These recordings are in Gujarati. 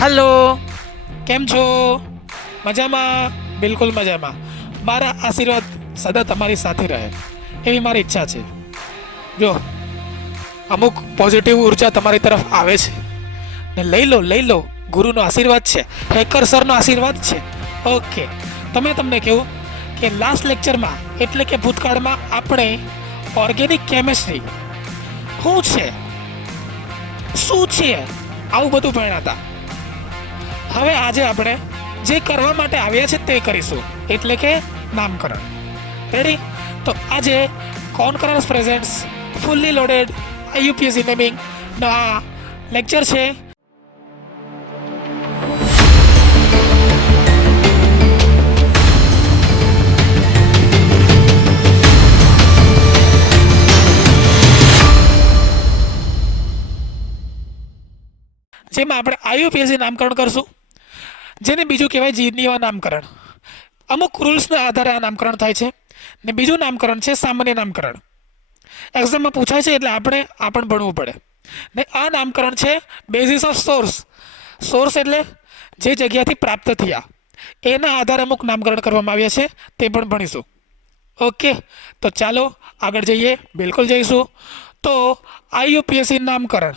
હલો, કેમ છો? મજામાં? બિલકુલ મજામાં. મારા આશીર્વાદ સદા તમારી સાથે રહે એવી મારી ઈચ્છા છે. જો અમુક પોઝિટિવ ઉર્જા તમારી તરફ આવે છે ને લઈ લો ગુરુનો આશીર્વાદ છે, હેકર સરનો આશીર્વાદ છે. ઓકે, તમને કહું કે લાસ્ટ લેક્ચરમાં એટલે કે ભૂતકાળમાં આપણે ઓર્ગેનિક કેમેસ્ટ્રી શું છે આવું બધું ભણ્યા હતા. હવે આજે આપણે જે કરવા માટે આવ્યા છે તે કરીશું, એટલે કે નામકરણ. રેડી? તો આજે conference presents fully loaded આઈયુપીએસસી naming નો આ લેક્ચર છે. જેમાં આપણે આઈયુપીએસસી નામકરણ કરશું, જેને બીજું કહેવાય જીનીવા નામકરણ. અમુક રૂલ્સના આધારે આ નામકરણ થાય છે. ને બીજું નામકરણ છે સામાન્ય નામકરણ. એક્ઝામમાં પૂછાય છે એટલે આપણે ભણવું પડે. ને આ નામકરણ છે બેઝિસ ઓફ સોર્સ. સોર્સ એટલે જે જગ્યાથી પ્રાપ્ત થયા એના આધારે અમુક નામકરણ કરવામાં આવ્યા છે, તે પણ ભણીશું. ઓકે, તો ચાલો આગળ જઈએ. બિલકુલ જઈશું. તો આઈયુપીએસસી નામકરણ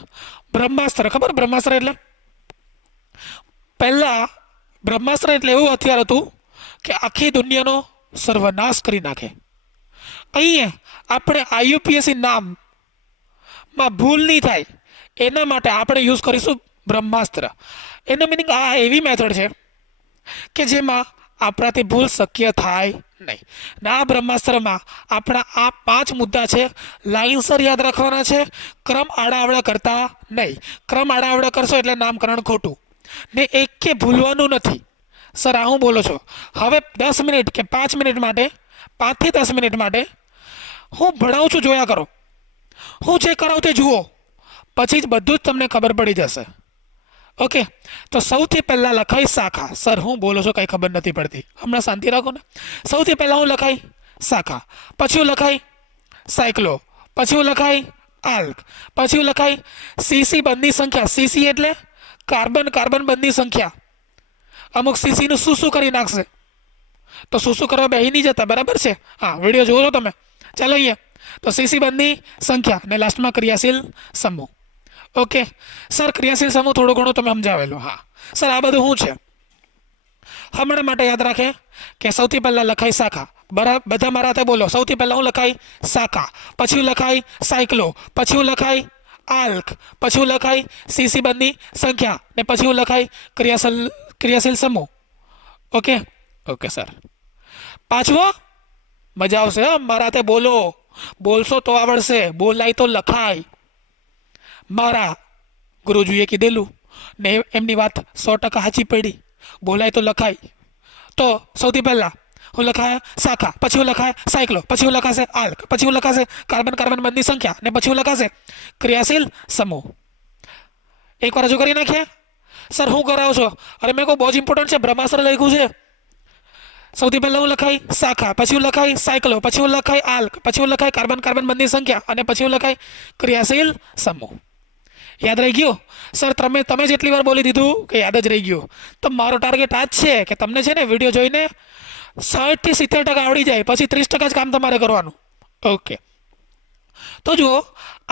બ્રહ્માસ્ત્ર. ખબર બ્રહ્માસ્ત્ર એટલે? પહેલા બ્રહ્માસ્ત્ર એટલે એવું હથિયાર હતું કે આખી દુનિયાનો સર્વનાશ કરી નાખે. અહીંયા આપણે આઈયુપીએસસી નામમાં ભૂલ નહીં થાય એના માટે આપણે યુઝ કરીશું બ્રહ્માસ્ત્ર. એનો મિનિંગ આ એવી મેથડ છે કે જેમાં આપણાથી ભૂલ શક્ય થાય નહીં. ને આ બ્રહ્માસ્ત્રમાં આપણા આ 5 મુદ્દા છે, લાઇનસર યાદ રાખવાના છે. ક્રમ આડાવડા કરતા નહીં. ક્રમ આડાવડા કરશો એટલે નામકરણ ખોટું. ને એકે ભૂલવાનું નથી. સર આ હું બોલો છો? હવે 10 મિનિટ કે 5 મિનિટ માટે, 5 થી 10 મિનિટ માટે હું ભણાવું છું, જોયા કરો. હું જે કરાવું તે જુઓ, પછી જ બધું જ તમને ખબર પડી જશે. ઓકે, તો સૌથી પહેલાં લખાય શાખા. સર હું બોલો છો કંઈ ખબર નથી પડતી, હમણાં શાંતિ રાખો ને. સૌથી પહેલાં હું લખાય શાખા, પછી હું લખાય સાયક્લો, પછી હું લખાય આલ્ક, પછી હું લખાય સીસી બંધની સંખ્યા. સીસી એટલે કાર્બન બંધની સંખ્યા. અમુક સીસીનું શું કરી નાખશે, તો શું કરવા બેહી નહીં જતા, બરાબર છે? હા, વિડીયો જુઓ છો તમે. ચાલો અહીંયા તો સીસી બંધની સંખ્યા ને લાસ્ટમાં ક્રિયાશીલ સમૂહ. ઓકે સર, ક્રિયાશીલ સમૂહ થોડું ઘણું તમે સમજાવેલું. હા સર, આ બધું શું છે હમણાં માટે યાદ રાખે કે સૌથી પહેલાં લખાય શાખા. બરાબર, બધા મારા હાથે બોલો. સૌથી પહેલાં હું લખાય શાખા, પછી હું લખાય સાયક્લો, પછી હું લખાય આલ્ક, પછી હું લખાય સીસી બંધની સંખ્યા, ને પછી હું લખાય ક્રિયાશીલ સમૂહ. Okay okay sir. પાછું મજા આવશે. મારા હાથે બોલો. બોલશો તો આવડશે, બોલાય તો લખાય. મારા ગુરુજીએ કીધેલું ને એમની વાત 100% સાચી પડી. બોલાય તો લખાય. તો સૌથી પહેલાં હું લખાય શાખા, પછી હું લખાય સાયક્લો, પછી હું લખાશે આલ્ક, પછી હું લખાશે કાર્બન બંધની સંખ્યા, ને પછી હું લખાશે ક્રિયાશીલ સમૂહ. એકવાર હજુ કરી નાખીએ. સર હું કરાવો છો? અરે મેં કહું બહુ જ ઇમ્પોર્ટન્ટ છે, બ્રહ્માસ્ત્ર લખ્યું છે. સૌથી પહેલાં હું લખાય શાખા, પછી હું લખાય સાયક્લો, પછી હું લખાય આલ્ક, પછી હું લખાય કાર્બન બંધની સંખ્યા, અને પછી હું લખાય ક્રિયાશીલ સમૂહ. યાદ રહી ગયું? સર તમે જેટલી વાર બોલી દીધું કે યાદ જ રહી ગયું. તો મારો ટાર્ગેટ આ જ છે કે તમને છે ને વિડીયો જોઈને 60 થી 70% આવડી જાય, પછી 30% જ કામ તમારે કરવાનું. ઓકે, તો જુઓ,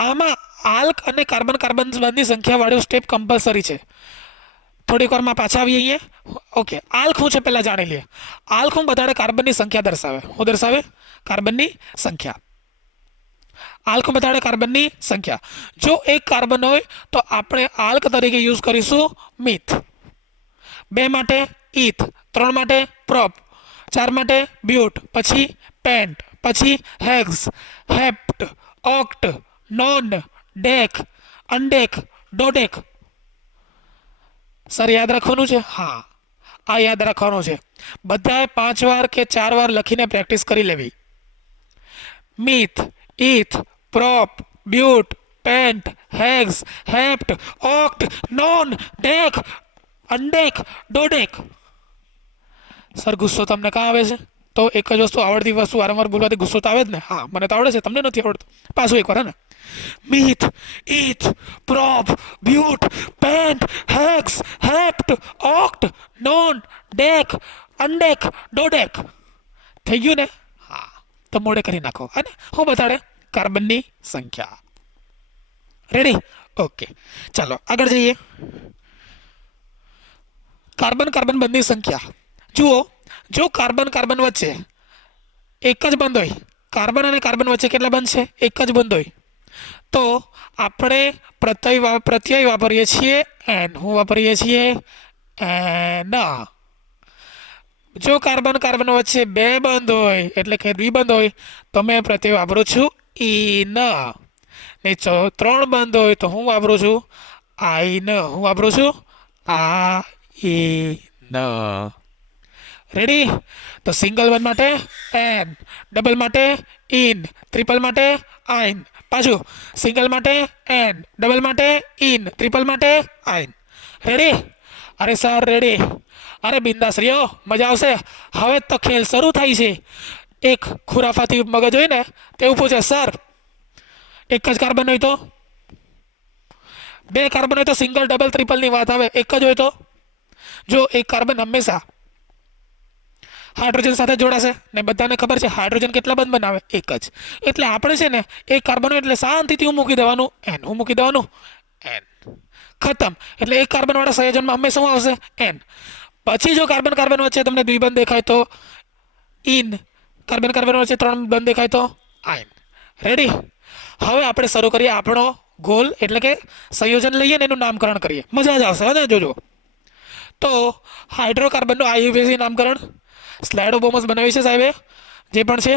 આમાં આલ્ક અને કાર્બન બંધની સંખ્યાવાળું સ્ટેપ કમ્પલસરી છે. થોડીક વારમાં પાછા આવીએ અહીંયા. ઓકે, આલ્ક શું છે પહેલાં જાણી લઈએ. આલ્ક હું બધાને કાર્બનની સંખ્યા દર્શાવે. હું દર્શાવે કાર્બનની સંખ્યા. આલ્ક બતાડે કાર્બનની સંખ્યા. જો એક કાર્બન હોય તો આપણે આલ્ક તરીકે યુઝ કરીશું મિથ. 2 માટે ઇથ, 3 માટે પ્રોપ, 4 માટે બ્યુટ, પછી પેન્ટ, પછી hex, hept, oct, non, dec, undec, dodec. Sir યાદ રાખવાનું છે? હા, આ યાદ રાખવાનું છે. બધાએ 5 વાર કે 4 વાર લખીને પ્રેક્ટિસ કરી લેવી. Meth, eth, prop, but, pent, hex, hept, oct, non, dec, undec, dodec. Sir ગુસ્સો તમને કાં આવે છે? તો એક જ વસ્તુ આવડતી વસ્તુ વારંવાર બોલવાથી ગુસ્સો તો આવે જ ને. હા, મને તો આવડે છે, તમને નથી આવડતું. પાછું એકવાર હે ને. Meth, eth, prop, but, pent, hex, hept, oct, non, dec, undec, dodec. થઈ ગયું ને? હા, તો મોડે કરી નાખો. અને હું બતાડે કાર્બનની સંખ્યા. રેડી? ઓકે, ચાલો આગળ જઈએ. કાર્બન કાર્બન બંધની સંખ્યા જુઓ. જો કાર્બન કાર્બન વચ્ચે એક જ બંધ હોય, કાર્બન અને કાર્બન વચ્ચે કેટલા બંધ છે? એક જ બંધ હોય, તો આપણે પ્રત્યય વાપરીએ છીએ એન. હું વાપરીએ છીએ એન. જો કાર્બન કાર્બન વચ્ચે બે બંધ હોય એટલે કે દ્વિબંધ હોય તો મેં પ્રત્યય વાપરું છું ઈન. ને ત્રણ બંધ હોય તો હું વાપરું છું આઈન. હું વાપરું છું આ ઈન. રેડી? તો સિંગલ વન માટે એન, ડબલ માટે ઇન, ટ્રિપલ માટે આઈન. પાછું સિંગલ માટે એન, ડબલ માટે ઇન, ટ્રિપલ માટે આઈન. રેડી? અરે સર રેડી. અરે બિંદાસ રહ્યો, મજા આવશે. હવે તો ખેલ શરૂ થાય છે. એક ખુરાફાતી મગજ હોય ને તેવું પૂછે, સર એક જ કાર્બન હોય તો? બે કાર્બન હોય તો સિંગલ ડબલ ટ્રિપલની વાત આવે. એક જ હોય તો? જો એક કાર્બન હંમેશા હાઇડ્રોજન સાથે જોડાશે ને બધાને ખબર છે હાઇડ્રોજન કેટલા બંધ બનાવે? એક જ. એટલે આપણે છે ને એક કાર્બન એટલે શાંતિથી હું મૂકી દેવાનું એન. હું મૂકી દેવાનું એન. ખતમ. એટલે એક કાર્બન વાળા સંયોજનમાં હંમેશા શું આવશે? એન. પછી જો કાર્બન કાર્બન વચ્ચે તમને દ્વિબંધ દેખાય તો ઇન, કાર્બન કાર્બન વચ્ચે ત્રણ બંધ દેખાય તો આઈન. રેડી? હવે આપણે શરૂ કરીએ આપણો ગોલ, એટલે કે સંયોજન લઈએ ને એનું નામકરણ કરીએ. મજા જ આવશે. હા, જોજો. તો હાઇડ્રોકાર્બનનું આઈયુપીએસી નામકરણ સ્લાઇડો બહુ મસ્ત બનાવી છે સાહેબે, જે પણ છે.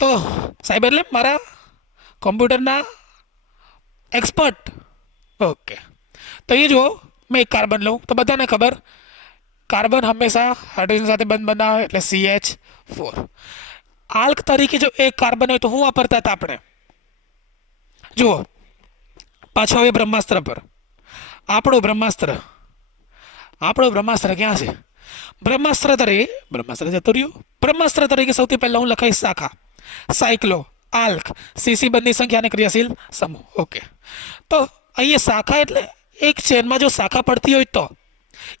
તો સાહેબ એટલે મારા કોમ્પ્યુટરના એક્સપર્ટ. ઓકે, તો એ જુઓ, મેં એક કાર્બન લઉં તો બધાને ખબર કાર્બન હંમેશા હાઇડ્રોજન સાથે બંધ બનાવે એટલે CH4. આલ્ક તરીકે જો એક કાર્બન હોય તો શું વાપરતા હતા આપણે? જુઓ, પાછો હવે બ્રહ્માસ્ત્ર પર. આપણું બ્રહ્માસ્ત્ર ક્યાં છે? બ્રહ્માસ્ત્ર જતું રહ્યું. બ્રહ્માસ્ત્ર તરીકે સૌથી પહેલા હું લખાઈશ શાખા, સાયક્લો, આલ્ક, સીસી બંધની સંખ્યા અને ક્રિયાશીલ સમૂહ. ઓકે, તો અહીંયા શાખા એટલે એક ચેનમાં જો શાખા પડતી હોય તો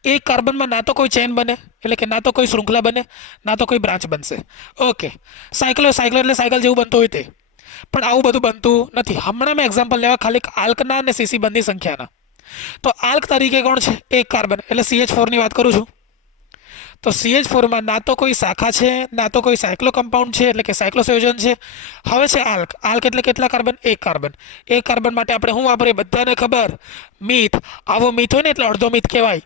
એક કાર્બનમાં ના તો કોઈ ચેન બને, એટલે કે ના તો કોઈ શૃંખલા બને, ના તો કોઈ બ્રાન્ચ બનશે. ઓકે, સાયક્લો એટલે સાયકલ જેવું બનતું હોય તે, પણ આવું બધું બનતું નથી. હમણાં મેં એક્ઝામ્પલ લેવા ખાલી આલ્કના અને સીસી બંધની સંખ્યાના. તો આલ્ક તરીકે કોણ છે? એક કાર્બન, એટલે CH4ની વાત કરું છું. તો CH4માં ના તો કોઈ શાખા છે, ના તો કોઈ સાયક્લો કમ્પાઉન્ડ છે, એટલે કે સાયક્લો સંયોજન છે. હવે છે આલ્ક. આલ્ક એટલે કેટલા કાર્બન? એક કાર્બન. એક કાર્બન માટે આપણે શું વાપરીએ? બધાને ખબર, મીથ. આવો મીથ હોય ને એટલે અડધો મીથ કહેવાય.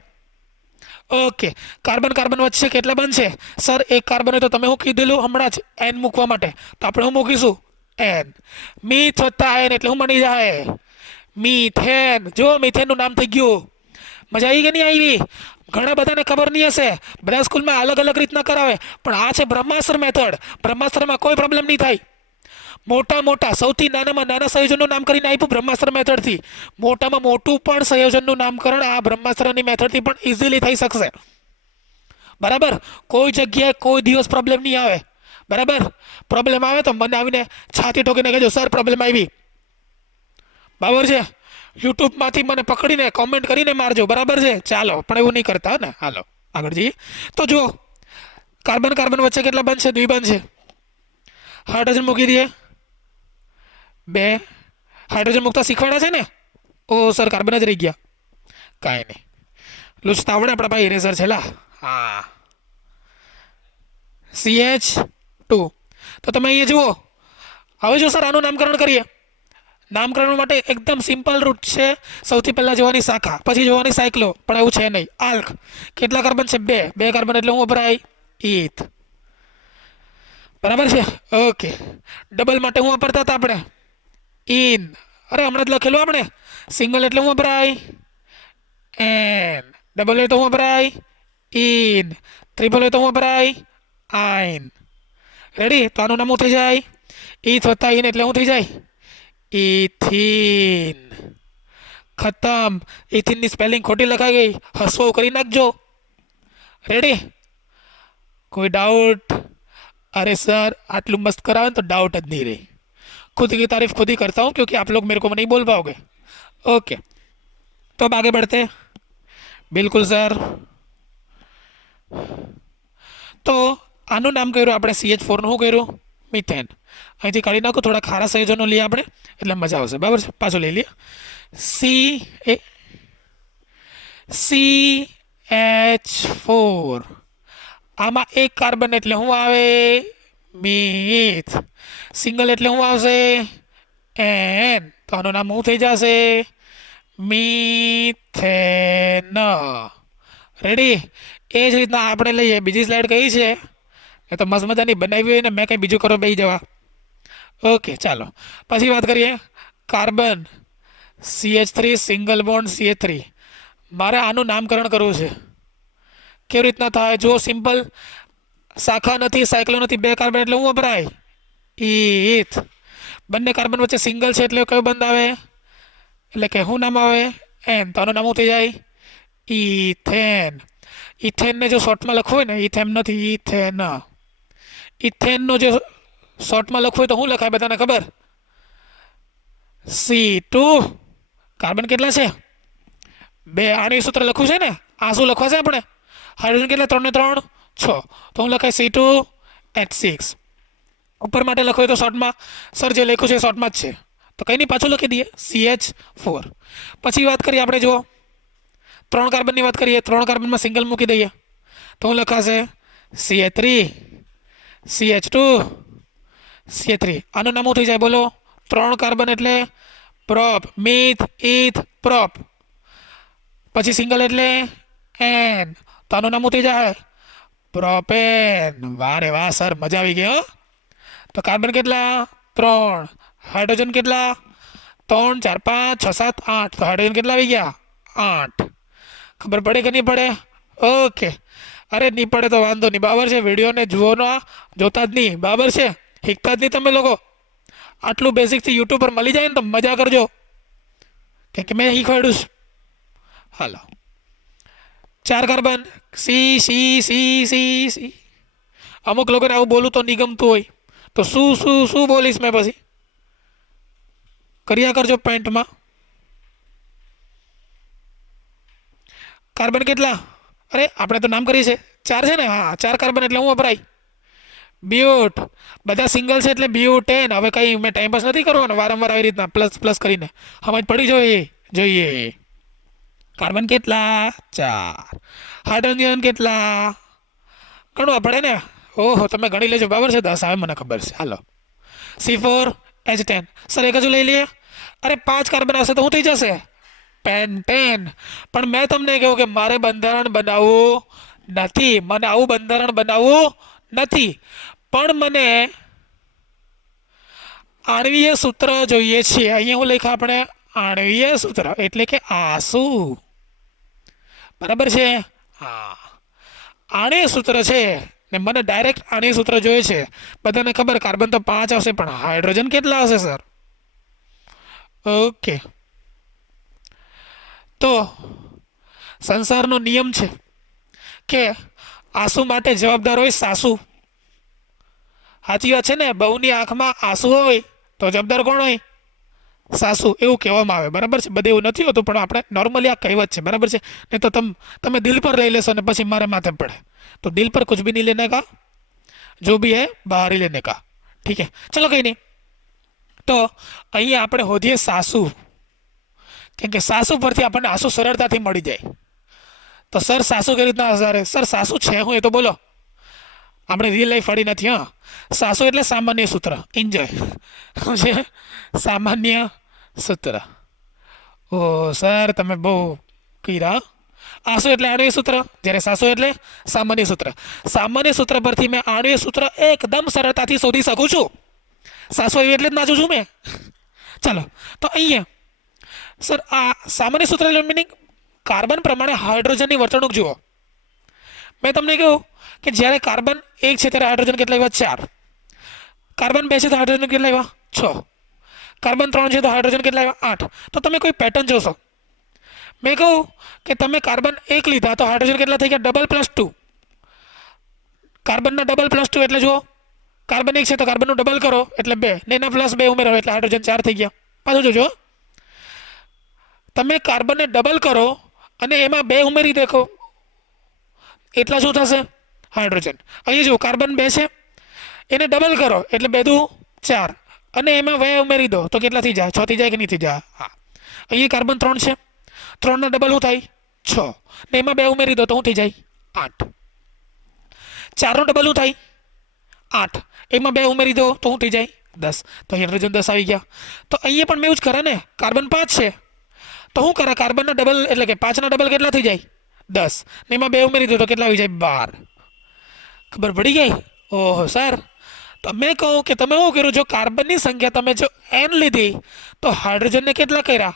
ઓકે, કાર્બન કાર્બન વચ્ચે કેટલા બનશે? સર એક કાર્બન હોય તો તમે શું કીધેલું હમણાં જ? એન મૂકવા માટે. તો આપણે શું મૂકીશું? એન. મીથ વત્તા એન એટલે શું બની જાય? મીથેન. જો મિથેનનું નામ થઈ ગયું. મજા આવી કે નહીં આવી? ઘણા બધાને ખબર નહીં હશે, બધા સ્કૂલમાં અલગ અલગ રીતના કરાવે, પણ આ છે બ્રહ્માસ્ત્ર મેથડ. બ્રહ્માસ્ત્રમાં કોઈ પ્રોબ્લેમ નહીં થાય. મોટા સૌથી નાનામાં નાના સંયોજનનું નામ કરીને આપ્યું બ્રહ્માસ્ત્ર મેથડથી. મોટામાં મોટું પણ સંયોજનનું નામકરણ આ બ્રહ્માસ્ત્રની મેથડથી પણ ઇઝીલી થઈ શકશે. બરાબર? કોઈ જગ્યાએ કોઈ દિવસ પ્રોબ્લેમ નહીં આવે. બરાબર? પ્રોબ્લેમ આવે તો મને આવીને છાતી ઠોકીને કહેજો, સર પ્રોબ્લેમ આવી. બરાબર છે? યુટ્યુબમાંથી મને પકડીને કોમેન્ટ કરીને મારજો. બરાબર છે? ચાલો, પણ એવું નહીં કરતા ને. હાલો આગળ જઈએ. તો જુઓ, કાર્બન કાર્બન વચ્ચે કેટલા બંધ છે? દ્વિબંધ છે. હાઇડ્રોજન મૂકી દઈએ. બે હાઇડ્રોજન મૂકતા શીખવાડ્યા છે ને? ઓ સર, કાર્બન જ રહી ગયા. કાંઈ નહીં, લૂછતા આવડે આપણા ભાઈ, ઇરેઝર છેલ્લા. હા, CH2. તો તમે અહીંયા જુઓ. હવે જો સર આનું નામકરણ કરીએ. નામકરણ માટે એકદમ સિમ્પલ રૂટ છે. સૌથી પહેલા જોવાની શાખા, પછી જોવાની સાયક્લો, પણ એવું છે નહીં. આલ્ક કેટલા કાર્બન છે? બે કાર્બન એટલે હું વપરાય? ઈથ. બરાબર છે? ઓકે, ડબલ માટે હું વાપરતા હતા આપણે? ઇન. અરે હમણાં જ લખેલું આપણે. સિંગલ એટલે હું વપરાય? એન. ડબલ હોય તો હું વપરાય? ઇન. ટ્રિપલ હોય તો હું વપરાય? આઈન. રેડી? તો આનું નામ શું થઈ જાય? ઈથ વત્તા ઇન એટલે શું થઈ જાય? ઇથિન. ખતમ. ઇથિનની સ્પેલિંગ ખોટી લખાઈ ગઈ, હસવું કરી નાખજો. રેડી? કોઈ ડાઉટ? अरे सर आटलू मस्त करावे तो डाउट જ नहीं रही. खुद की तारीफ खुद ही करता हूँ क्योंकि आप लोग मेरे को नहीं बोल पाओगे. ओके, तो अब आगे बढ़ते हैं. બિલકુલ સર. તો આનું નામ કર્યું આપણે CH4 નું શું કર્યું? મિથેન. અહીંથી કાઢી નાખો, થોડા ખારા સંયોજનો લઈએ આપણે એટલે મજા આવશે. બરાબર છે, પાછું લઈ લઈએ. CH4. આમાં એક કાર્બન એટલે શું આવે? મિથ. સિંગલ એટલે શું આવશે? એન. તો આનું નામ શું થઈ જશે? મિથેન. રેડી? એ જ રીતના આપણે લઈએ. બીજી સ્લાઇડ કઈ છે? એ તો મસ્ત મજાની બનાવી હોય ને, મેં કંઈ બીજું કરો બેસી જવા. ઓકે, ચાલો પછી વાત કરીએ. Carbon CH3 single bond CH3. મારે આનું નામકરણ કરવું છે. કેવી રીતના થાય? જો સિમ્પલ શાખા નથી, સાયકલો નથી, બે કાર્બન એટલે શું વપરાય? ઈથ. બંને કાર્બન વચ્ચે સિંગલ છે એટલે કયો બંધ આવે? એટલે કે શું નામ આવે? એન. તો આનું નામ શું થઈ જાય? ઇથેન. ઇથેનને જો શોર્ટમાં લખવું હોય ને, ઇથેન નથી, ઇથેન. ઇથેનનો જો શોર્ટમાં લખવું હોય તો શું લખાય? બધાને ખબર? C2. કાર્બન કેટલા છે? બે. આનું સૂત્ર લખવું છે ને, આ શું લખવા છે આપણે? હાઇડ્રોજન કેટલા? 3 ને 3 6. તો હું લખાય C2H6. ઉપર માટે લખવું હોય તો શોર્ટમાં, સર જે લખ્યું છે શોર્ટમાં જ છે, તો કંઈ નહીં, પાછું લખી દઈએ CH4. પછી વાત કરીએ આપણે, જુઓ 3 કાર્બનની વાત કરીએ. 3 કાર્બનમાં સિંગલ મૂકી દઈએ તો હું લખાશે CH3 CH2 CH3. આનું નામ શું થઈ જાય? બોલો. 3 કાર્બન એટલે પ્રોપ. Meth eth prop. પછી સિંગલ એટલે એન. તો આનું નામ શું થઈ જાય? પ્રોપેન. વાહ રે વાહ સર, મજા આવી ગઈ હો. તો કાર્બન કેટલા? 3. હાઇડ્રોજન કેટલા? 3 4 5 6 7 8. તો હાઇડ્રોજન કેટલા આવી ગયા? 8. ખબર પડે કે નહીં પડે? ઓકે. અરે નહીં પડે તો વાંધો નહીં, બરાબર છે. વિડીયોને જુઓના જોતા જ નહીં, બરાબર છે. શીખતા જ નહીં તમે લોકો. આટલું બેઝિકથી યુટ્યુબ પર મળી જાય ને તો મજા કરજો, કેમ કે મેં શીખવાડ્યું છે. હાલો, 4 carbon C C C C C. અમુક લોકોને આવું બોલું તો નહીં ગમતું હોય, તો શું શું શું બોલીશ મેં પછી? કર્યા કરજો પેન્ટમાં. કાર્બન કેટલા? અરે આપણે તો નામ કરીએ છે 4 છે ને. હા, 4 કાર્બન એટલે હું વપરાય? બ્યુટ. બધા સિંગલ છે એટલે બ્યુટેન. હવે કંઈ મેં ટાઈમ પાસ નથી કરવાનો વારંવાર આવી રીતના પ્લસ પ્લસ કરીને. સમજ પડી જોઈએ. કાર્બન કેટલા? 4. હાઇડ્રોજન કેટલા? ગણવા પડે ને. ઓહો, તમે ગણી લેજો, બરાબર છે. 10 આવે મને ખબર છે. હાલો, C4H10. સર એક હજુ લઈ લઈએ. અરે 5 કાર્બન આવશે તો શું થઈ જશે? પેન્ટેન. પણ મેં તમને કહ્યું કે મારે બંધારણ બનાવવું નથી, મને આવું બંધારણ બનાવવું નથી, પણ મને આણ્વીય સૂત્ર જોઈએ છે. અહીંયા હું લખ્યા આપણે? આણ્વીય સૂત્ર એટલે કે આસુ. બરાબર છે? હા, આણ્વીય સૂત્ર છે ને મને ડાયરેક્ટ આણ્વીય સૂત્ર જોઈએ છે. બધાને ખબર કાર્બન તો 5 આવશે, પણ હાઇડ્રોજન કેટલા આવશે સર? ઓકે. તો સંસારનો નિયમ છે કે આંસુ માટે જવાબદાર હોય સાસુ. સાચી વાત છે ને? બહુની આંખમાં આંસુ હોય તો જવાબદાર કોણ હોય? સાસુ. એવું કહેવામાં આવે, બરાબર છે. બધે એવું નથી હોતું, પણ આપણે નોર્મલી આ કહેવત છે, બરાબર છે. નહીં તો તમે દિલ પર લઈ લેશો ને પછી મારે માથે પડે. તો દિલ પર કુછ भी नहीं लेने का, जो भी है बाहर ही लेने का. ઠીક है, ચલો કંઈ નહીં. તો અહીંયા આપણે શોધીએ સાસુ, કેમ કે સાસુ પરથી આપણને આંસુ સરળતાથી મળી જાય. તો સર સાસુ કેવી રીતના હસારે? સર સાસુ છે હું એ તો બોલો. આપણે રિયલ લાઈફ વાળી નથી. હા, સાસુ એટલે સામાન્ય સૂત્ર. એન્જોય. શું છે? સામાન્ય સૂત્ર. ઓ સર, તમે બહુ કીરા. આંસુ એટલે આણ્વીય સૂત્ર, જ્યારે સાસુ એટલે સામાન્ય સૂત્ર. સામાન્ય સૂત્ર પરથી મેં આણ્વીય સૂત્ર એકદમ સરળતાથી શોધી શકું છું. સાસુ એવી એટલે જ નાચું છું મેં. ચાલો, તો અહીંયા સર આ સામાન્ય સૂત્ર મિનિંગ કાર્બન પ્રમાણે હાઇડ્રોજનની વર્તણૂક જુઓ. મેં તમને કહ્યું કે જ્યારે કાર્બન 1 છે ત્યારે હાઇડ્રોજન કેટલા આવ્યા? 4. કાર્બન 2 છે તો હાઇડ્રોજન કેટલા આવ્યા? 6. કાર્બન 3 છે તો હાઇડ્રોજન કેટલા આવ્યા? 8. તો તમે કોઈ પેટર્ન જોશો. મેં કહું કે તમે કાર્બન 1 લીધા તો હાઇડ્રોજન કેટલા થઈ ગયા? ડબલ +2. કાર્બનના ડબલ +2 એટલે જુઓ, કાર્બન 1 છે તો કાર્બનનું ડબલ કરો એટલે 2, ને એના +2 ઉમેરો એટલે હાઇડ્રોજન 4 થઈ ગયા. પાછું જોજો, તમે કાર્બનને ડબલ કરો અને એમાં 2 ઉમેરી દેખો એટલા શું થશે હાઇડ્રોજન. અહીં જો કાર્બન 2 છે એને ડબલ કરો એટલે 2 દુ 4 અને એમાં 2 ઉમેરી દો તો કેટલા થઈ જાય 6 થઈ જાય કે નહીં થઈ જાય. હા અહીં કાર્બન 3 છે 3 ના ડબલ શું થાય 6 ને એમાં 2 ઉમેરી દો તો શું થઈ જાય 8. 4 નો ડબલ શું થાય 8 એમાં 2 ઉમેરી દો તો શું થઈ જાય 10. તો હાઇડ્રોજન 10 આવી ગયા. તો અહીંયા પણ મેં એવું જ કરે ને કાર્બન 5 છે તો શું કરે કાર્બનના ડબલ એટલે કે 5 ના ડબલ કેટલા થઈ જાય 10 ને એમાં 2 ઉમેરી દો તો કેટલા આવી જાય 12. ખબર પડી ગઈ. ઓહો સર તો મેં કહું કે તમે શું કર્યું જો કાર્બનની સંખ્યા તમે જો n લીધી તો હાઇડ્રોજનને કેટલા કર્યા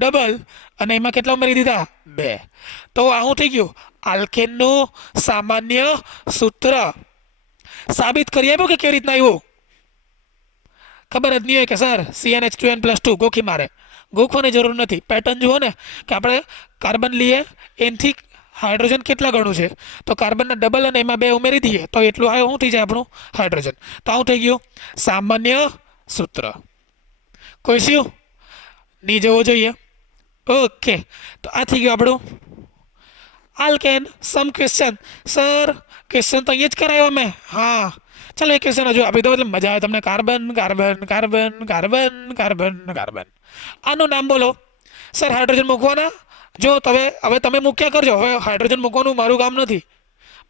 ડબલ અને એમાં કેટલા ઉમેરી દીધા 2. તો આ શું થઈ ગયું આલ્કેનનું સામાન્ય સૂત્ર સાબિત કરી આપ્યું કે કેવી રીતના આવ્યું ખબર જ નહીં હોય કે સર CnH2n+2 ગોખી મારે ગોખવાની જરૂર નથી. પેટર્ન જુઓ ને કે આપણે કાર્બન લઈએ એનથી હાઇડ્રોજન કેટલા ગણું છે તો કાર્બનના ડબલ અને એમાં 2 ઉમેરી દઈએ તો એટલું આ શું થઈ જાય આપણું હાઇડ્રોજન. તો આવું થઈ ગયું સામાન્ય સૂત્ર. કોઈ શું નહીં જવો જોઈએ. ઓકે તો આ થઈ ગયું આપણું આલ્કેન. સમ ક્વેશ્ચન સર ક્વેશ્ચન તો અહીંયા જ કરાયો મેં. હા ચાલો એક ક્વેશ્ચન હજુ આપી દો એટલે મજા આવે તમને. Carbon carbon carbon carbon carbon carbon આનું નામ બોલો. સર હાઇડ્રોજન મૂકવાના જો હવે તમે મૂક્યા કરજો. હવે હાઇડ્રોજન મૂકવાનું મારું કામ નથી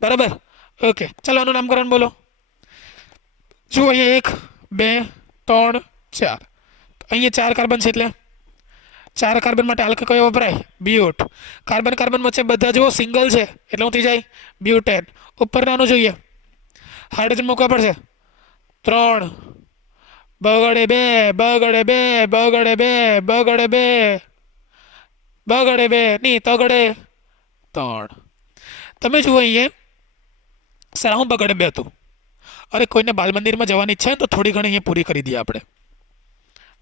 બરાબર. ઓકે ચાલો આનું નામકરણ બોલો. જુઓ અહીંયા 1 2 3 4 અહીંયા 4 કાર્બન છે એટલે 4 કાર્બન માટે આલ્ક કયો વપરાય બ્યુટ. કાર્બન કાર્બન વચ્ચે બધા જુઓ સિંગલ છે એટલે શું થઈ જાય બ્યુટેન. ઉપર નાનું જોઈએ હાઇડ્રોજન મૂકવા પડશે 3 બગડે 2 બગડે 2 બગડે 2 બગડે 2 બગડે 2 નહીં તગડે 3. તમે જુઓ અહીંયા સર હું બગડે 2 હતું. અરે કોઈને બાલ મંદિરમાં જવાની ઈચ્છા હોય તો થોડી ઘણી અહીંયા પૂરી કરી દઈએ આપણે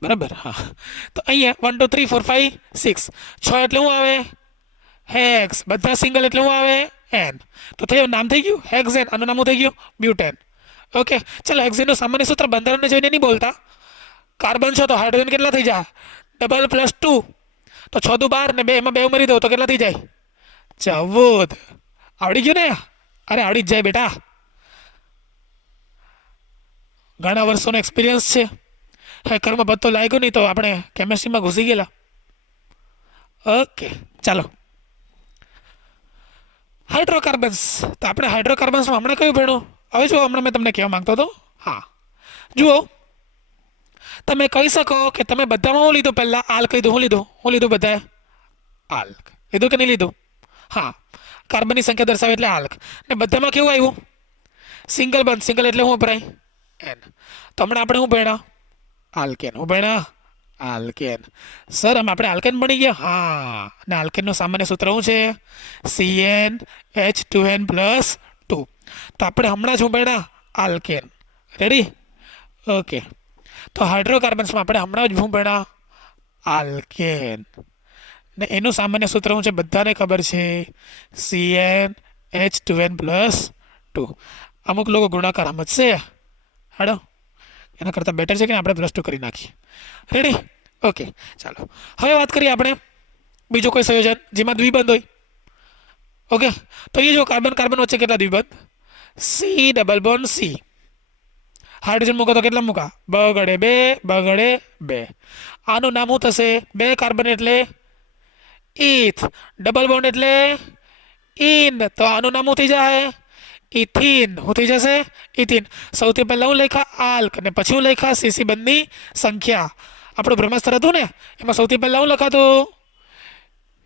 બરાબર. હા તો અહીંયા 1 2 3 4 5 6 6 એટલે શું આવે હેક્સ. બધા સિંગલ એટલે શું આવે એન. તો થયું નામ થઈ ગયું હેક્ઝેન. આનું નામ થઈ ગયું બ્યુટેન. ઓકે ચાલો હેક્ઝેનનું સામાન્ય સૂત્ર બંધારણને જોઈને નહીં બોલતા. કાર્બન છો તો હાઇડ્રોજન કેટલા થઈ જાય ડબલ +2 તો 6 દુ 12 ને 2 એમાં 2 ઉમેરી દો તો કેટલા થઈ જાય 14. આવડી ગયું ને. અરે આવડી જ જાય બેટા ઘણા વર્ષોનો એક્સપિરિયન્સ છે. હેકરમાં પત્તો લાગ્યો નહીં તો આપણે કેમેસ્ટ્રીમાં ઘૂસી ગયેલા. ઓકે ચાલો હાઇડ્રોકાર્બન્સ. તો આપણે હાઇડ્રોકાર્બન્સમાં હમણાં કયું ભણ્યું હવે જુઓ હમણાં મેં તમને કહેવા માંગતો હતો. હા જુઓ તમે કહી શકો કે તમે બધામાં હું લીધું પહેલાં આલ્ક લીધું. હું લીધું બધાએ આલ્ક લીધું કે નહીં લીધું. હા કાર્બનની સંખ્યા દર્શાવે એટલે આલ્ક ને બધામાં કેવું આવ્યું સિંગલ બંધ. સિંગલ એટલે શું વપરાય એન. તો હમણાં આપણે શું ભણ્યા આલ્કેન. હું ભણ્યા આલ્કેન. સર આપણે આલ્કેન બની ગયા. હા ને આલ્કેનનું સામાન્ય સૂત્ર શું છે CnH2n+2. તો આપણે હમણાં જ હું ભણ્યા આલ્કેન. રેડી ઓકે તો હાઇડ્રોકાર્બન્સમાં આપણે હમણાં જ હું ભણ્યા આલ્કેન ને એનું સામાન્ય સૂત્ર શું છે બધાને ખબર છે CnH2n+2. અમુક લોકો ગુણાકાર સમજશે હાડો એના કરતાં બેટર છે કે આપણે +2 કરી નાખીએ. રેડી ઓકે ચાલો હવે વાત કરીએ આપણે બીજો કોઈ સંયોજન જેમાં દ્વિબંધ હોય. ઓકે તો એ જો કાર્બન કાર્બન વચ્ચે કેટલા દ્વિબંધ C double bond C. Hydrogen મૂકો તો કેટલા મૂકા બગડે 2 બગડે 2. આનું નામ શું થશે 2 કાર્બન એટલે ઇથ. ડબલ બોન્ડ એટલે ઇન. તો આનું નામ શું થઈ જાય ઇથિન. શું થઈ જશે ઇથિન. સૌથી પહેલાં હું લખ્યા આલ્ક અને પછી હું લખ્યા CC બંધની સંખ્યા. આપણું બ્રહ્માસ્ત્ર હતું ને એમાં સૌથી પહેલાં હું લખાતું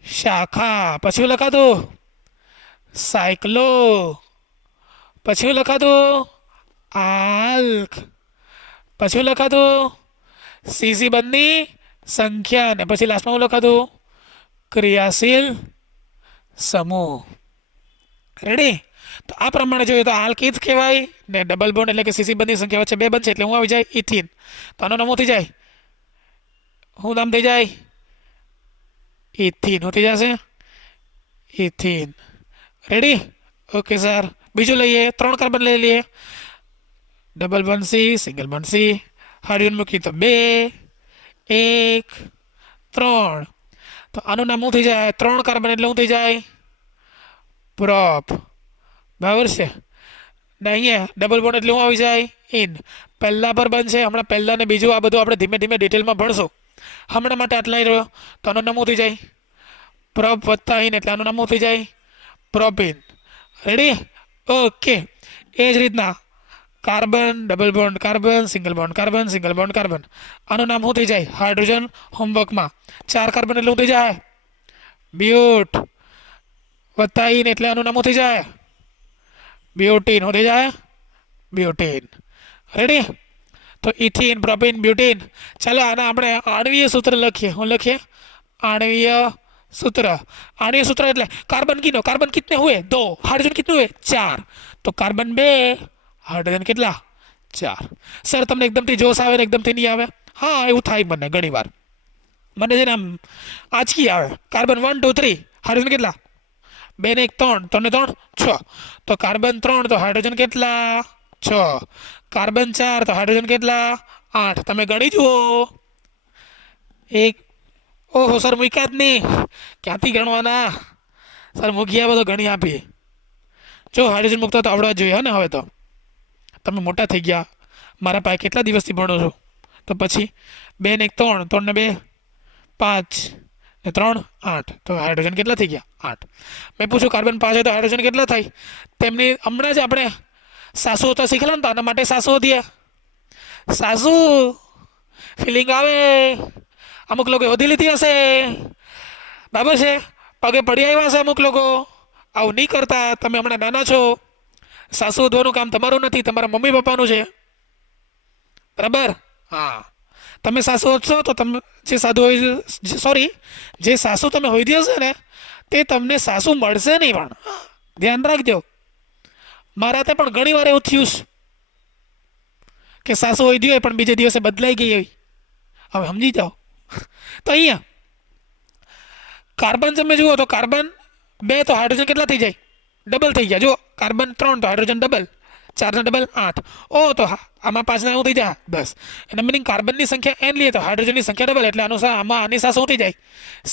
શાખા પછી હું લખાતું સાયક્લો પછી હું લખાતું આલ્ક પછી હું લખાતું CC બંધની સંખ્યા અને પછી લાસ્ટમાં હું લખાતું ક્રિયાશીલ સમૂહ. રેડી તો આ પ્રમાણે જોઈએ તો આલ્કીથ કહેવાય ને ડબલ બોન્ડ એટલે કે CC બંધની સંખ્યા વચ્ચે 2 બનશે એટલે હું આવી જાય ઇથિન. તો આનું નામ શું થઈ જાય શું નામ થઈ જાય ઇથિન. શું થઈ જશે ઇથિન. રેડી ઓકે સર બીજું લઈએ 3 કાર્બન લઈ લઈએ double bond C single bond C. Hydrogen મૂકી તો 2 1 3. તો આનું નામ શું થઈ જાય? 3 કાર્બન એટલે શું થઈ જાય? પ્રોપ. બરાબર છે ને? અહીંયા ડબલ બોન્ડ એટલે શું આવી જાય? ઇન. પહેલા પર બનશે. હમણાં પહેલા ને બીજું આ બધું આપણે ધીમે ધીમે ડિટેલમાં ભણશું. હમણાં માટે આટલા રહ્યો તો આનું નામ શું થઈ જાય? પ્રોપ વત્તા ઇન એટલે આનું નામ શું થઈ જાય? પ્રોપિન. રેડી? ઓકે. એ જ રીતના carbon, double bond carbon, single bond carbon, single bond carbon, આનું નામ શું થઈ જાય? હાઇડ્રોજન. હોમવર્કમાં 4 કાર્બન એટલે શું થઈ જાય? બ્યુટ. વત્તા ઇન એટલે આનું નામ શું થઈ જાય? બ્યુટીન. શું થઈ જાય? બ્યુટીન. રેડી? તો ઇથિન, પ્રોપિન, બ્યુટીન. ચાલો આના આપણે આણ્વીય સૂત્ર લખીએ. શું લખીએ? आणवीय सूत्र. आणवीय सूत्र એટલે કાર્બન કિનો? કાર્બન कितने हुए? 2. हाइड्रोजन कितने हुए? 4. तो कार्बन 2, हाइड्रोजन કેટલા? 4. સર તમને એકદમથી જોશ આવે ને એકદમથી નહીં આવે? હા, એવું થાય મને ઘણીવાર. મને છે ને આમ આંચકી આવે. કાર્બન 1 2 3, હાઇડ્રોજન કેટલા? 2 ને 1 3, 3 ને 3 6. તો કાર્બન 3 તો હાઇડ્રોજન કેટલા? 6. કાર્બન 4 તો હાઇડ્રોજન કેટલા? 8. તમે ગણી જુઓ. એક ઓહો સર મૂક્યા જ નહીં. ક્યાંથી ગણવાના? સર મૂક્યા બધો ગણી આપીએ. જો હાઇડ્રોજન મૂકતા તો આવડવા જોઈએ ને. હવે તો તમે મોટા થઈ ગયા. મારા પાસે કેટલા દિવસથી ભણો છો? તો પછી 2 ને 1 3, 3 ને 2 5 ને 3 8. તો હાઇડ્રોજન કેટલા થઈ ગયા? 8. મેં પૂછ્યું કાર્બન 5 હોય તો હાઇડ્રોજન કેટલા થાય? તેમની હમણાં જ આપણે સાસુ હોતા શીખેલા ને, તો આના માટે સાસુ હોતી. સાસુ ફિલિંગ આવે. અમુક લોકો હોધી લીધી હશે. બરાબર છે? પગે પડી આવ્યા હશે અમુક લોકો. આવું નહીં કરતા. તમે હમણાં નાના છો. સાસુ હોધવાનું કામ તમારું નથી, તમારા મમ્મી પપ્પાનું છે. બરાબર? હા. તમે સાસુ હોધશો તો તમે જે સાધુ હોય, સોરી, જે સાસુ તમે હોધી હશે ને તે તમને સાસુ મળશે નહીં. પણ ધ્યાન રાખજો. મારા તે પણ ઘણી વાર એવું થયું કે સાસુ હોધી હોય પણ બીજે દિવસે બદલાઈ ગઈ હોય. હવે સમજી જાઓ. તો અહીંયા કાર્બન તમે જુઓ તો કાર્બન 2 તો હાઇડ્રોજન કેટલા થઈ જાય? ડબલ થઈ ગયા. જો કાર્બન 3 તો હાઇડ્રોજન ડબલ. 4 ના ડબલ 8. ઓ તો આમાં 5 ના શું થઈ જાય? 10. એના મિનિંગ કાર્બનની સંખ્યા n લઈએ તો હાઇડ્રોજનની સંખ્યા ડબલ. એટલે આમાં આની સાથે શું થઈ જાય?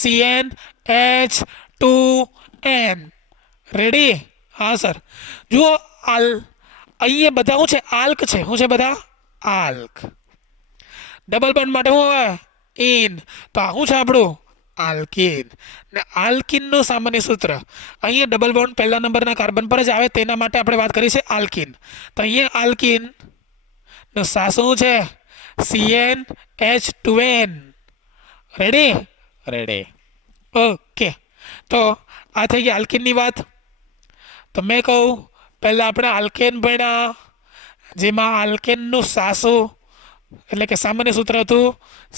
CnH2n. રેડી? હા સર. જુઓ અહીંયા બધા શું છે? આલ્ક છે. શું છે બધા? આલ્ક. ડબલ બોન્ડ માટે શું હોય? ઇન. તો આ શું છે આપણું? આલ્કિન. ને આલ્કિનનું સામાન્ય સૂત્ર અહીંયા ડબલ બોન્ડ પહેલા નંબરના કાર્બન પર જ આવે, તેના માટે આપણે વાત કરી છે આલ્કિન. તો અહીંયા આલ્કિન નો સા શું છે? CnH2n. રેડી? રેડી. ઓકે. તો આ થઈ ગઈ આલ્કિનની વાત. તો મેં કહું પહેલાં આપણે આલ્કેન ભણ્યા, જેમાં આલ્કેનનું સાસુ એટલે કે સામાન્ય સૂત્ર હતું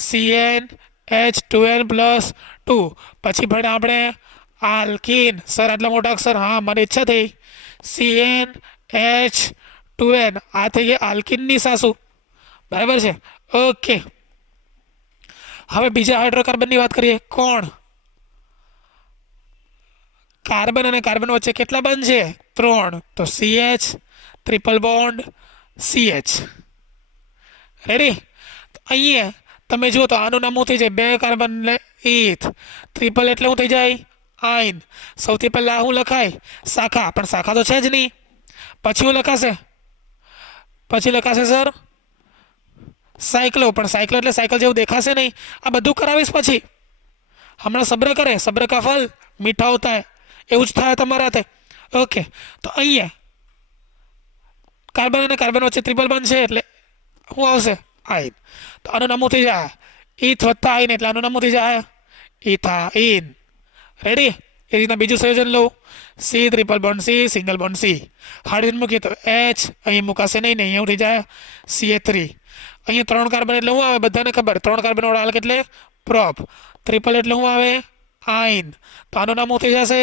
CnH2n+2. પછી ભણ્યા આપણે આલ્કિન. સર આટલા મોટા અક્ષર? હા, મને ઈચ્છા થઈ. CnH2n. આ થઈ ગઈ આલ્કિનની સાસુ. બરાબર છે? ઓકે. હવે બીજા હાઇડ્રોકાર્બનની વાત કરીએ. કોણ? કાર્બન અને કાર્બન વચ્ચે કેટલા બંધ છે? 3. તો CH, triple bond CH. Ready? તો અહીંયા તમે જુઓ તો આનું નામ શું થઈ જાય? 2 કાર્બન એટલે ઇથ. ટ્રિપલ એટલે શું થઈ જાય? આઇન. સૌથી પહેલાં શું લખાય? શાખા. પણ શાખા તો છે જ નહીં. પછી શું લખાશે? પછી લખાશે સર સાયક્લો. પણ સાયક્લો એટલે સાયકલ જેવું દેખાશે નહીં. આ બધું કરાવીશ પછી. હમણાં સબ્ર કરે. સબ્ર કા ફલ મીઠા હોતા હૈ. એવું જ થાય તમારા હાથે. ઓકે. તો અહીંયા કાર્બન અને કાર્બન વચ્ચે ટ્રિપલ બંધ છે એટલે શું આવશે? આઇન. તો આનું નામ થઈ જાય ઇથ વત્તા આઇન. એટલે આનું નામ થઈ જાય ઇથાઇન. રેડી? એ રીતના બીજું સંયોજન લઉં. C, triple bond C, single bond C. Hydrogen મૂકીએ તો H. અહીં મુકાશે નહીં. ને અહીંયા થઈ જાય CH3. અહીંયા 3 કાર્બન એટલે શું આવે? બધાને ખબર. 3 કાર્બન વાળા આલ્ક એટલે પ્રોપ. ટ્રિપલ એટલે શું આવે? आइन. तो आनो नाम થઈ જશે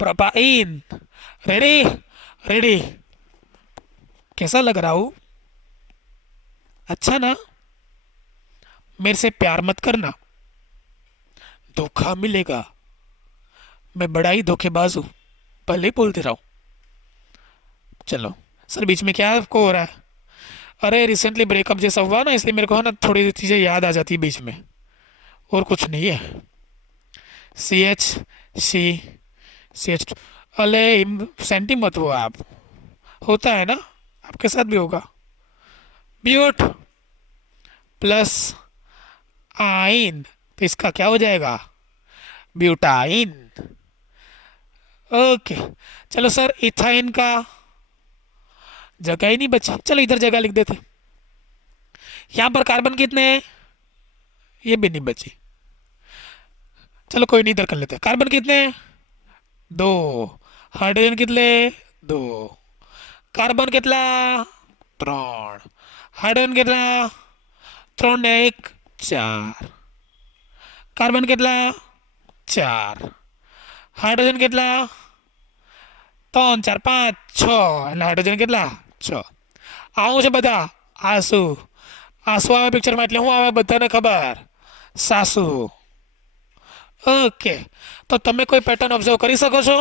प्रोपाइन. रेडी? रेडी? कैसा लग रहा हूँ? अच्छा ना? मेरे से प्यार मत करना, धोखा मिलेगा. मैं बड़ा ही धोखेबाज हूँ, पहले ही बोलते रहो. चलो सर, बीच में क्या आपको हो रहा है? अरे रिसेंटली ब्रेकअप जैसा हुआ ना, इसलिए मेरे को है ना थोड़ी चीज़ें याद आ जाती है बीच में. और कुछ नहीं है। CH अले सेंटी मत हो आप, होता है ना, आपके साथ भी होगा। ब्यूट प्लस आइन, तो इसका क्या हो जाएगा, ब्यूटाइन। ओके, चलो सर इथाइन का जगह ही नहीं बची, चलो इधर जगह लिख देते। यहाँ पर कार्बन कितने हैं, ये भी नहीं बची, चलो कोई नहीं, इधर कर लेते हैं। कार्बन कितने हैं, दो। हाइड्रोजन कितने, दो। કાર્બન કેટલા, ત્રણ. હાઇડ્રોજન કેટલા, ત્રણ ને એક, ચાર. કાર્બન કેટલા, ચાર. હાઇડ્રોજન કેટલા, ત્રણ ચાર પાંચ છ, એટલે હાઇડ્રોજન કેટલા, છ. આવું છે બધા, આસુ. આસુ આવે પિક્ચરમાં એટલે શું આવે બધાને ખબર, સાસુ. ઓકે, તો તમે કોઈ પેટર્ન ઓબ્ઝર્વ કરી શકો છો,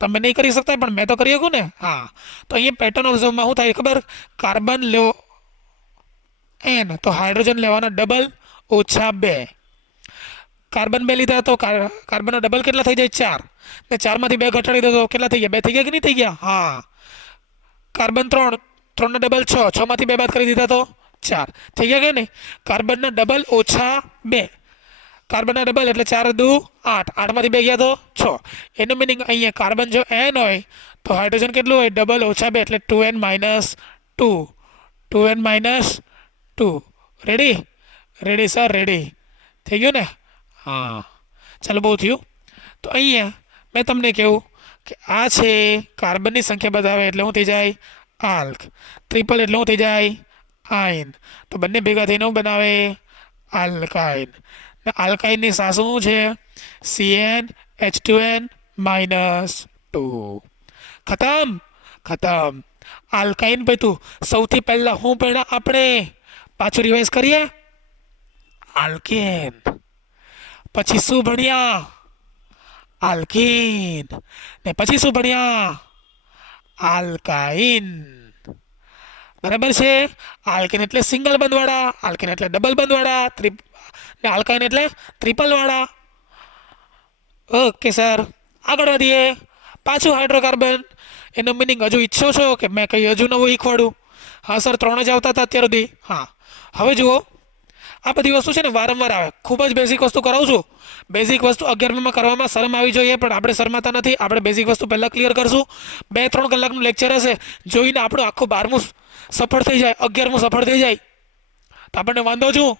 તમે નહીં કરી શકતા પણ મેં તો કરી શકું ને. હા, તો અહીંયા પેટર્ન ઓબ્ઝર્વમાં શું થાય ખબર, કાર્બન લેવો એન, તો હાઇડ્રોજન લેવાના ડબલ ઓછા બે. કાર્બન બે લીધા તો કાર્બનના ડબલ કેટલા થઈ જાય, ચાર. ને ચારમાંથી બે ઘટાડી દો તો કેટલા થઈ ગયા, બે થઈ ગયા કે નહીં થઈ ગયા. હા, કાર્બન ત્રણ, ત્રણના ડબલ છ, છમાંથી બે બાદ કરી દીધા તો ચાર થઈ ગયા કે નહીં. કાર્બનના ડબલ ઓછા બે, કાર્બનના ડબલ એટલે ચાર દુ આઠ, આઠમાંથી બે ગયા તો છ. એનું મિનિંગ અહીંયા કાર્બન જો એન હોય તો હાઇડ્રોજન કેટલું હોય, ડબલ ઓછા બે એટલે 2n -2, 2n -2. Ready, ready sir, ready થઈ ગયું ને. હા, ચાલો બહુ થયું. તો અહીંયા મેં તમને કહ્યું કે આ છે કાર્બનની સંખ્યા બતાવે એટલે શું થઈ જાય, આલ્ક. ટ્રિપલ એટલે શું થઈ જાય, આયન. તો બંને ભેગા થઈને શું બનાવે, આલ્કાઇન. આલ્કાઇનની સાસુ શું છે, CnH2n -2. ખતમ, ખતમ. આલ્કાઇન પૈતું સૌથી પહેલા શું પડ્યા આપણે, પાછું રિવાઇઝ કરીએ, આલ્કેન. પછી શું ભણ્યા, આલ્કીન. ને પછી શું ભણ્યા, આલ્કાઇન. બરાબર છે. આલ્કેન એટલે સિંગલ બંધવાળા, આલ્કેન એટલે ડબલ બંધવાળા, ને આલ્કાઇન એટલે ટ્રિપલ વાળા. ઓકે સર, આગળ વધીએ. પાછું હાઇડ્રોકાર્બન, એનો મિનિંગ હજુ ઈચ્છો છો કે મેં કંઈ હજુ નવું શીખવાડું. હા સર, ત્રણ જ આવતા હતા અત્યાર સુધી. હા, હવે જુઓ, આ બધી વસ્તુ છે ને વારંવાર આવે, ખૂબ જ બેઝિક વસ્તુ કરાવું છું. બેઝિક વસ્તુ 11માં કરવામાં શરમ આવી જોઈએ, પણ આપણે શરમાતા નથી. આપણે બેઝિક વસ્તુ પહેલાં ક્લિયર કરશું. 2-3 કલાકનું લેક્ચર હશે, જોઈને આપણું આખું 12મું સફળ થઈ જાય, 11મું સફળ થઈ જાય તો આપણને વાંધો છું.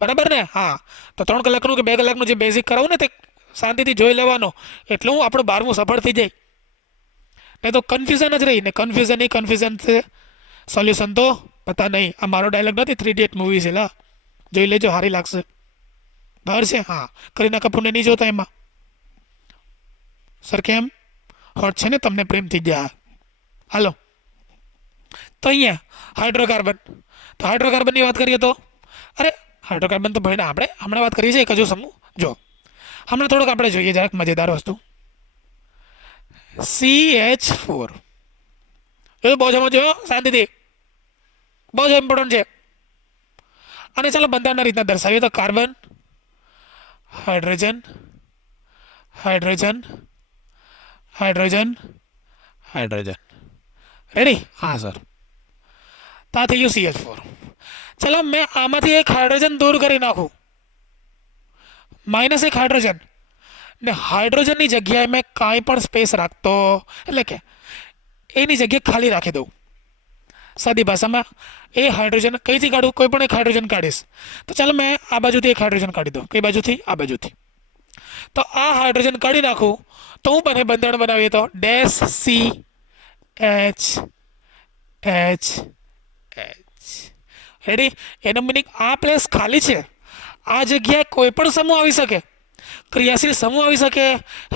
બરાબર ને. હા, તો 3 કલાકનું કે 2 કલાકનું જે બેઝિક કરાવું ને તે શાંતિથી જોઈ લેવાનો, એટલે હું આપણું 12મું સફળ થઈ જાય. નહીં તો કન્ફ્યુઝન જ રહી ને, કન્ફ્યુઝન છે, સોલ્યુશન તો પતા નહીં. આ મારો ડાયલોગ નથી, 3 Idiot મૂવી છે, લા જોઈ લેજો, સારી લાગશે. બહાર છે. હા, કરીના કપૂરને નહીં જોતા એમાં. સર કેમ હોટ છે ને, તમને પ્રેમથી ગયા. હાલો, તો અહીંયા હાઇડ્રોકાર્બન, તો હાઇડ્રોકાર્બનની વાત કરીએ તો, અરે હાઇડ્રોકાર્બન તો ભાઈને આપણે હમણાં વાત કરીએ છીએ, એક હજુ સમૂહ જો હમણાં થોડુંક આપણે જોઈએ જરાક મજેદાર વસ્તુ, CH4. એ બહુ સમજો શાંતિથી, બહુ જ ઇમ્પોર્ટન્ટ છે. અને ચાલો બંધારણના રીતના દર્શાવીએ તો carbon, hydrogen, hydrogen, hydrogen, hydrogen. Ready. હા સર, તો આ થઈ ગયું CH4. ચાલો મેં આમાંથી એક હાઇડ્રોજન દૂર કરી નાખું, -1 હાઇડ્રોજન, ને હાઇડ્રોજનની જગ્યાએ મેં કાંઈ પણ સ્પેસ રાખતો, એટલે કે એની જગ્યાએ ખાલી રાખી દઉં. સાદી ભાષામાં એ હાઇડ્રોજન કઈથી કાઢું, કોઈ પણ એક હાઇડ્રોજન કાઢીશ. તો ચાલો મેં આ બાજુથી એક હાઇડ્રોજન કાઢી દઉં, કઈ બાજુથી, આ બાજુથી. તો આ હાઇડ્રોજન કાઢી નાખું તો હું બને બંધારણ બનાવીએ તો ડેશ CH H. રેડી. એનો મિનિંગ આ પ્લેસ ખાલી છે, આ જગ્યાએ કોઈ પણ સમૂહ આવી શકે, ક્રિયાશીલ સમૂહ આવી શકે,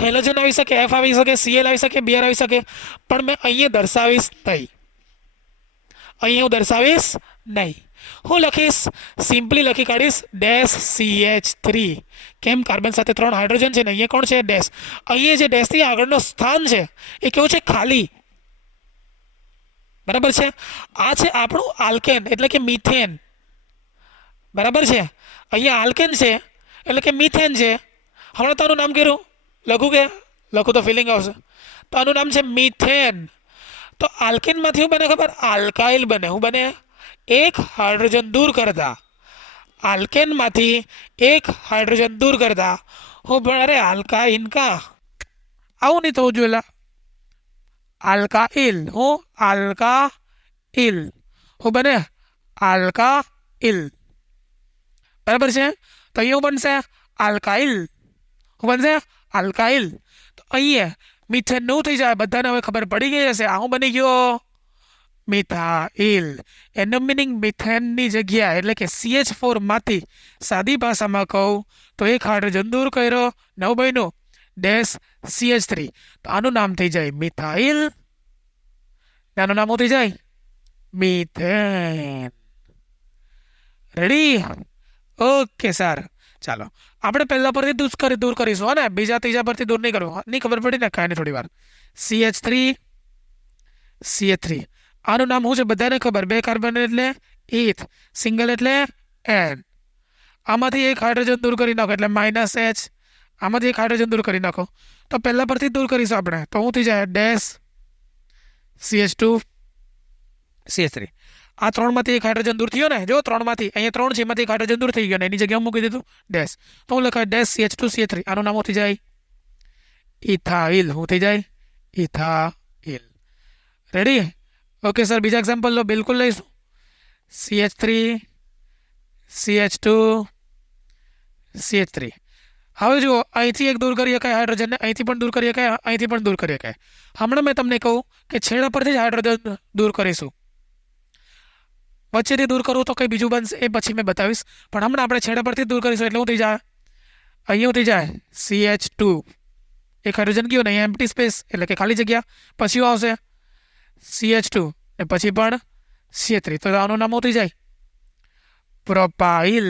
હેલોજન આવી શકે, F આવી શકે, Cl આવી શકે, Br આવી શકે, પણ મેં અહીંયા દર્શાવીશ નહીં. અહીંયા હું દર્શાવીશ નહીં. હું લખીશ, સિમ્પલી લખી કાઢીશ ડેશ CH3. કેમ, કાર્બન સાથે 3 હાઇડ્રોજન છે ને અહીંયા કોણ છે, ડેશ. અહીંયા જે ડેશથી આગળનું સ્થાન છે એ કેવું છે, ખાલી. બરાબર છે. આ છે આપણું આલ્કેન એટલે કે મિથેન. બરાબર છે. અહીંયા આલ્કેન છે એટલે કે મિથેન છે. હમણાં તારું નામ કર્યું લખું કે લખું તો ફિલિંગ આવશે. તો આનું નામ છે મિથેન. તો આલ્કેનમાંથી શું બને ખબર? આલ્કાઇલ બને. શું બને? એક હાઇડ્રોજન દૂર કરતા આલ્કેનમાંથી એક હાઇડ્રોજન દૂર કરતા હું પણ અરે આલ્કાઇન કા આવું નહીં થવું જોઈએ. આલ્કાઇલ હું આલ્કાઇલ હું બને આલ્કાઇલ. બરાબર છે. તો અહીંયા શું બનશે? આલ્કાઇલ. શું બનશે? આલ્કાઇલ. તો અહીંયા મિથેન નું થઈ જાય. બધાને હવે ખબર પડી ગઈ હશે આ શું બની ગયો? મિથાઇલ. એનો મિનિંગ મિથેનની જગ્યા એટલે કે CH4 માંથી સાદી ભાષામાં કહું તો એક હાઇડ્રોજન દૂર કર્યો, નવ બન્યું ડેશ CH3. તો આનું નામ થઈ જાય મિથાઇલ. આનું નામ શું થઈ જાય? મિથેન. રેડી? Okay sir. ચાલો આપણે પહેલા પરથી દૂર કરીશું ને, બીજા ત્રીજા પરથી દૂર નહીં કરવું. નહીં ખબર પડી ને કાંઈ નહીં, થોડી વાર. CH3 આનું નામ શું છે બધાને ખબર? 2 કાર્બન એટલે ઇથ, સિંગલ એટલે એન. આમાંથી એક હાઇડ્રોજન દૂર કરી નાખો એટલે -H. આમાંથી એક હાઇડ્રોજન દૂર કરી નાખો તો પહેલા પરથી દૂર કરીશું આપણે તો શું થઈ જાય? Dash CH2 CH3. આ 3 માંથી એક હાઇડ્રોજન દૂર થયો ને, જો 3 માંથી અહીંયા 3 છે એમાંથી એક હાઇડ્રોજન દૂર થઈ ગયો ને એની જગ્યાએ મૂકી દીધું ડેશ. તો હું લખાય ડેશ CH2 CH3. આનું નામ શું થઈ જાય? ઇથાઇલ. શું થઈ જાય? ઇથાઇલ. રેડી? Okay sir. બીજા એક્ઝામ્પલ લો. બિલકુલ લઈશું. CH3 CH2 CH3. હવે જુઓ અહીંથી એક દૂર કરી શકાય હાઇડ્રોજનને, અહીંથી પણ દૂર કરી શકાય, અહીંથી પણ દૂર કરી શકાય. હમણાં મેં તમને કહું કે છેડા પરથી જ હાઇડ્રોજન દૂર કરીશું. વચ્ચેથી દૂર કરવું તો કંઈ બીજું બનશે એ પછી મેં બતાવીશ. પણ હમણાં આપણે છેડા પરથી દૂર કરીશું એટલે શું થઈ જાય? અહીંયા શું થઈ જાય? CH2. એક હાઇડ્રોજન ગયો ને અહીંયા એમ્પ્ટી સ્પેસ એટલે કે ખાલી જગ્યા. પછી શું આવશે? CH2 ને પછી પણ CH3. તો આનું નામ શું થઈ જાય? પ્રોપાઇલ.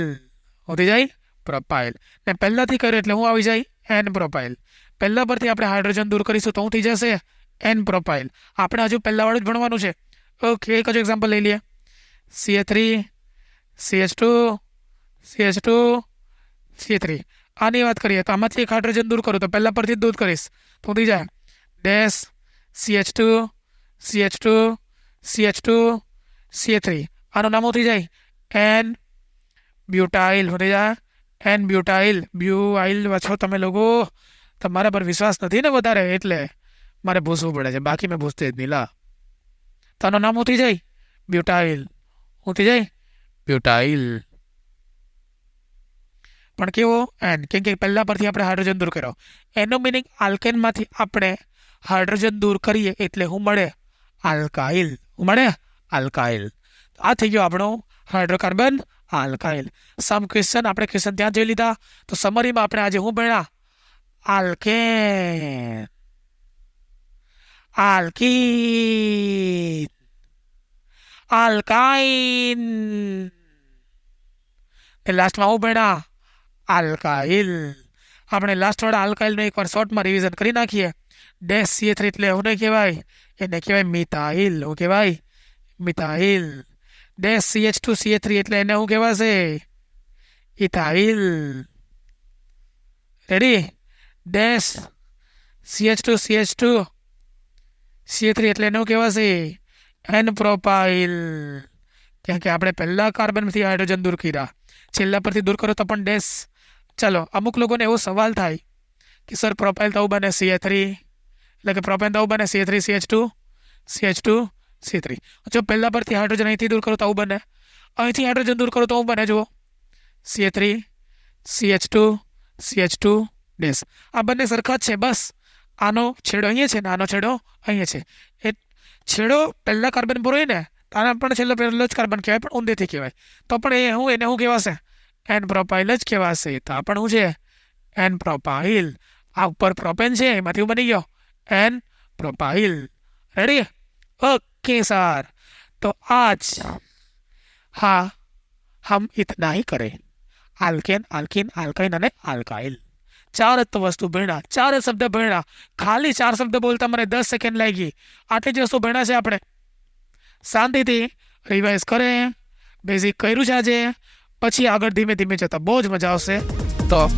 શું થઈ જાય? પ્રોપાઇલ. ને પહેલાથી કર્યું એટલે હું આવી જાય? N propyl. પહેલા પરથી આપણે હાઇડ્રોજન દૂર કરીશું તો શું થઈ જશે? N propyl. આપણે હજુ પહેલાવાળું જ ભણવાનું છે. ઓકે. એક જ એક્ઝામ્પલ લઈ લઈએ. CH3 CH2 CH2 CH3. આની વાત કરીએ તો આમાંથી એક હાઇડ્રોજન દૂર કરું તો પહેલા પરથી દૂર કરીશ તો થઈ જાય dash CH2 CH2 CH2 CH3. આનું નામ થઈ જાય એન બ્યુટાઇલ. થઈ જાય એન બ્યુટાઇલ. બ્યુઆઇલ છો તમે લોકો. તમારા પર વિશ્વાસ નથી ને વધારે એટલે મારે ભૂસવું પડે છે, બાકી મેં ભૂસતે જ નહીં. લા તો આનું નામ થઈ જાય બ્યુટાઇલ. શું થઈ જાય? બ્યુટાઇલ. પણ કેવો? એન. કેમ કે પહેલા પરથી આપણે હાઇડ્રોજન દૂર કર્યો. એનો મિનિંગ આલ્કેનમાંથી આપણે હાઇડ્રોજન દૂર કરીએ એટલે શું મળે? આલ્કાઇલ. શું મળે? આલ્કાઇલ. આ થઈ ગયો આપણો હાઇડ્રોકાર્બન આલ્કાઇલ. સમ ક્વેશ્ચન આપણે ક્વેશ્ચન ત્યાં જોઈ લીધા. તો સમરીમાં આપણે આજે શું ભણ્યા? Alkane, alkene, alkyne. લાસ્ટમાં હું ભણ્યા? આલ્કાઇલ. આપણે લાસ્ટ વાળા આલ્કાઇલનું એકવાર શોર્ટમાં રિવિઝન કરી નાખીએ. ડેશ CH3 એટલે શું કહેવાય? એને કહેવાય મિથાઇલ. શું કહેવાય? મિથાઇલ. ડેશ CH2 CH3 એટલે એને શું કહેવાશે? Ethyl. Ready? Dash CH2 CH2 CH3 એટલે એને શું કહેવાશે? N propyl. કેમ કે આપણે પહેલા કાર્બનમાંથી હાઇડ્રોજન દૂર કર્યા, છેલ્લા પરથી દૂર કરો તો પણ ડેશ. ચાલો અમુક લોકોને એવો સવાલ થાય કે સર પ્રોપાઇલ તો બને CH3 એટલે કે પ્રોપેન તો બને CH3 CH2 CH2 CH3. જો પહેલા પરથી હાઇડ્રોજન અહીંથી દૂર કરો તો આવું બને, અહીંથી હાઇડ્રોજન દૂર કરો તો આવું બને. જુઓ CH3 CH2 CH2 ડેશ. આ બંને સરખા જ છે. બસ આનો છેડો અહીંયા છે ને આનો છેડો અહીંયા છે. એ છેડો પહેલા કાર્બન પર હોય ને આના પણ છેલ્લો પહેલો જ કાર્બન કહેવાય પણ ઊંધેથી કહેવાય તો પણ એને શું કહેવાશે? એન પ્રોપાઇલ જ કહેવાશે. તો આ પણ શું છે? N propyl. આ ઉપર પ્રોપેન છે એમાંથી હું બની ગયો N propyl. Ready? Okay sir. तो आज हाँ हम इतना ही करें. आल्केन आल्किन आल्काइन અને આલ્કાઇલ. 4 જ તો વસ્તુ ભણ્યા, 4 જ શબ્દ ભણ્યા. ખાલી 4 શબ્દ બોલતા મને 10 સેકન્ડ લાગી. આટલી જ વસ્તુ ભણ્યા છે આપણે. શાંતિથી રિવાઇઝ કરે, બેઝિક કર્યું છે આજે, પછી આગળ ધીમે ધીમે જતા બહુ જ મજા આવશે. તો